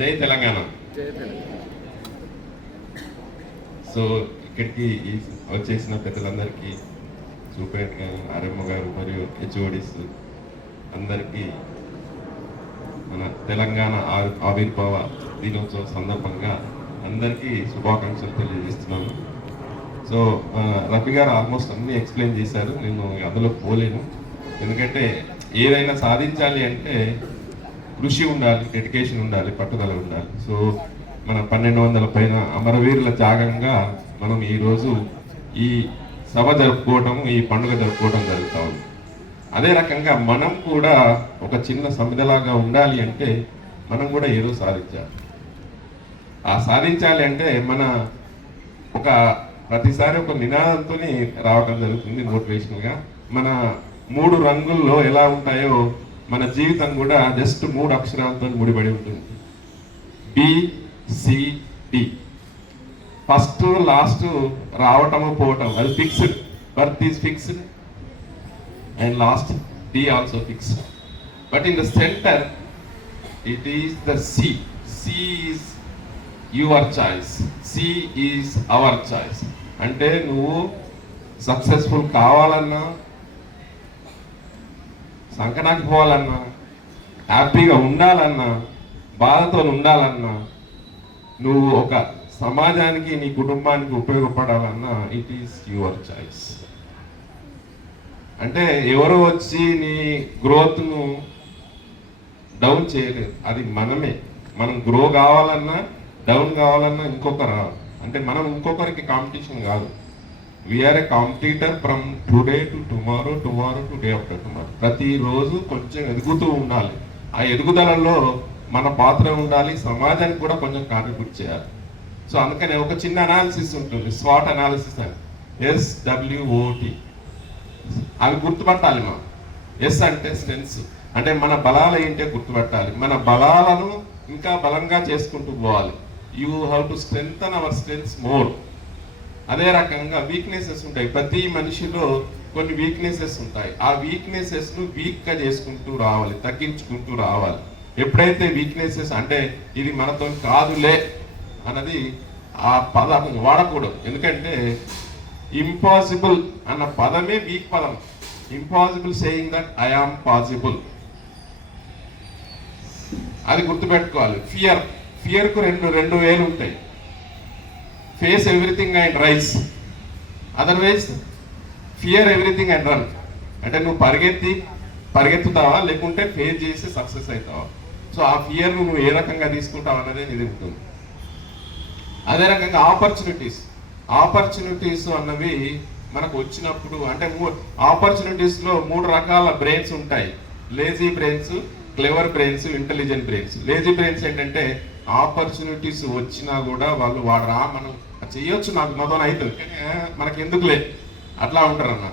జై తెలంగాణ. సో ఇక్కడికి వచ్చేసిన పెద్దలందరికీ, సూపర్ ఆర్ఎంఓ గారు మరియు హెచ్ఓడిస్ అందరికీ మన తెలంగాణ ఆవిర్భావ దినోత్సవ సందర్భంగా అందరికీ శుభాకాంక్షలు తెలియజేస్తున్నాను. సో రఫీ గారు ఆల్మోస్ట్ అన్నీ ఎక్స్ప్లెయిన్ చేశారు, నేను అందులో పోలేను. ఎందుకంటే ఏదైనా సాధించాలి అంటే కృషి ఉండాలి, డెడికేషన్ ఉండాలి, పట్టుదల ఉండాలి. సో మన 1200 పైన అమరవీరుల త్యాగంగా మనం ఈరోజు ఈ సభ జరుపుకోవటం, ఈ పండుగ జరుపుకోవడం జరుగుతూ ఉంది. అదే రకంగా మనం కూడా ఒక చిన్న సమిధలాగా ఉండాలి అంటే మనం కూడా ఏదో సాధించాలి. ఆ సాధించాలి అంటే మన ఒక ప్రతిసారి ఒక నినాదంతో రావడం జరుగుతుంది మోటివేషన్గా. మన 3 రంగుల్లో ఎలా ఉంటాయో మన జీవితం కూడా జస్ట్ 3 అక్షరాలతో ముడిపడి ఉంటుంది. BCD. ఫస్ట్ లాస్ట్ రావటము పోవటం అది fixed. Birth is fixed and last D also fixed. But in the centre it is the C. C is your choice, C is our choice. అంటే నువ్వు సక్సెస్ఫుల్ కావాలన్నా, సంకనాకి పోవాలన్నా, హ్యాపీగా ఉండాలన్నా, బాధతో ఉండాలన్నా, నువ్వు ఒక సమాజానికి నీ కుటుంబానికి ఉపయోగపడాలన్నా ఇట్ ఈస్ యువర్ చాయిస్. అంటే ఎవరు వచ్చి నీ గ్రోత్ను డౌన్ చేయలేదు, అది మనమే. మనం గ్రో కావాలన్నా, డౌన్ కావాలన్నా ఇంకొకరు, అంటే మనం ఇంకొకరికి కాంపిటీషన్ కాదు. We are a competitor from today to tomorrow, tomorrow to day after tomorrow. ప్రతిరోజు కొంచెం ఎదుగుతూ ఉండాలి. ఆ ఎదుగుదలలో మన పాత్ర ఉండాలి, సమాజానికి కూడా కొంచెం కాంట్రిబ్యూట్ చేయాలి. సో అందుకనే ఒక చిన్న అనాలిసిస్ ఉంటుంది, స్వాట్ అనాలిసిస్ అని, SWOT. అవి గుర్తుపట్టాలి మనం. ఎస్ అంటే స్ట్రెంగ్స్, అంటే మన బలాలు ఏంటో గుర్తుపట్టాలి. మన బలాలను ఇంకా బలంగా చేసుకుంటూ పోవాలి. You have to strengthen hour strengths more. అదే రకంగా వీక్నెసెస్ ఉంటాయి. ప్రతి మనిషిలో కొన్ని వీక్నెసెస్ ఉంటాయి. ఆ వీక్నెసెస్ను వీక్గా చేసుకుంటూ రావాలి, తగ్గించుకుంటూ రావాలి. ఎప్పుడైతే వీక్నెసెస్ అంటే ఇది మనతో కాదులే అన్నది ఆ పదం వాడకూడదు. ఎందుకంటే ఇంపాసిబుల్ అన్న పదమే వీక్ పదం. Impossible saying that I am possible, అది గుర్తుపెట్టుకోవాలి. ఫియర్కు రెండు వేలు ఉంటాయి. Face everything and rise, otherwise fear everything and run. అంటే నువ్వు పరిగెత్తుతావా లేకుంటే ఫేస్ చేసి సక్సెస్ అవుతావా. సో ఆ ఫియర్ను నువ్వు ఏ రకంగా తీసుకుంటావు అన్నదే ఇది ఉంటుంది. అదే రకంగా ఆపర్చునిటీస్ అన్నవి మనకు వచ్చినప్పుడు, అంటే ఆపర్చునిటీస్లో 3 రకాల బ్రెయిన్స్ ఉంటాయి. Lazy brains, clever brains, intelligent brains. Lazy brains ఏంటంటే ఆపర్చునిటీస్ వచ్చినా కూడా వాళ్ళు వాడరా, మనం చెయ్యొచ్చు, నాకు మొదలు అవుతుంది కానీ మనకి ఎందుకులే, అట్లా ఉంటారు అన్న.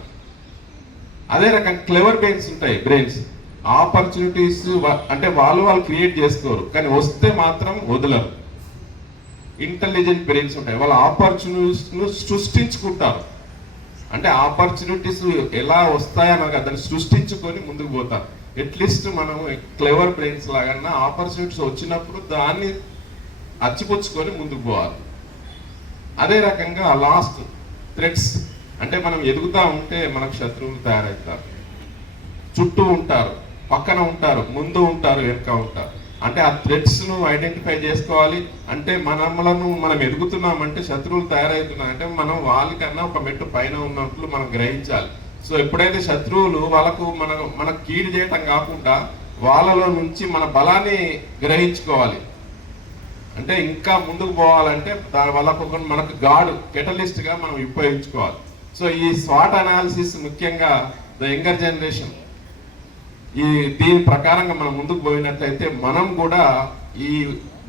అదే రకంగా క్లెవర్ బ్రెయిన్స్ ఆపర్చునిటీస్ అంటే వాళ్ళు క్రియేట్ చేసుకోరు, కానీ వస్తే మాత్రం వదలరు. ఇంటెలిజెంట్ బ్రెయిన్స్ ఉంటాయి, వాళ్ళు ఆపర్చునిటీస్ను సృష్టించుకుంటారు. అంటే ఆపర్చునిటీస్ ఎలా వస్తాయనగా దాన్ని సృష్టించుకొని ముందుకు పోతారు. అట్లీస్ట్ మనం క్లెవర్ బ్రెయిన్స్ లాగా ఆపర్చునిటీస్ వచ్చినప్పుడు దాన్ని అచ్చిపుచ్చుకొని ముందుకు పోవాలి. అదే రకంగా లాస్ట్ థ్రెట్స్, అంటే మనం ఎదుగుతూ ఉంటే మనకు శత్రువులు తయారవుతారు. చుట్టూ ఉంటారు, పక్కన ఉంటారు, ముందు ఉంటారు, వెనుక ఉంటారు. అంటే ఆ థ్రెట్స్ను ఐడెంటిఫై చేసుకోవాలి. అంటే మనం ఎదుగుతున్నామంటే శత్రువులు తయారవుతున్నాయంటే మనం వాళ్ళకన్నా ఒక మెట్టు పైన ఉన్నట్లు మనం గ్రహించాలి. సో ఎప్పుడైతే శత్రువులు మనకు కీడు చేయటం కాకుండా వాళ్ళలో నుంచి మన బలాన్ని గ్రహించుకోవాలి. అంటే ఇంకా ముందుకు పోవాలంటే దాని వల్ల మనకు కెటలిస్ట్గా మనం ఉపయోగించుకోవాలి. సో ఈ స్వాట్ అనాలిసిస్ ముఖ్యంగా ద యంగర్ జనరేషన్ దీని ప్రకారంగా మనం ముందుకు పోయినట్లయితే మనం కూడా ఈ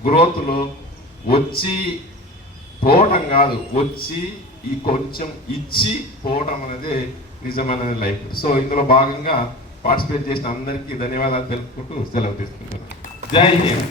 గ్రోత్లో వచ్చి పోవటం కాదు, వచ్చి ఈ కొంచెం ఇచ్చి పోవటం అనేది నిజమైన లైఫ్. సో ఇందులో భాగంగా పార్టిసిపేట్ చేసిన అందరికీ ధన్యవాదాలు తెలుపుకుంటూ సెలవు తీసుకుంటున్నాను. జై హింద్.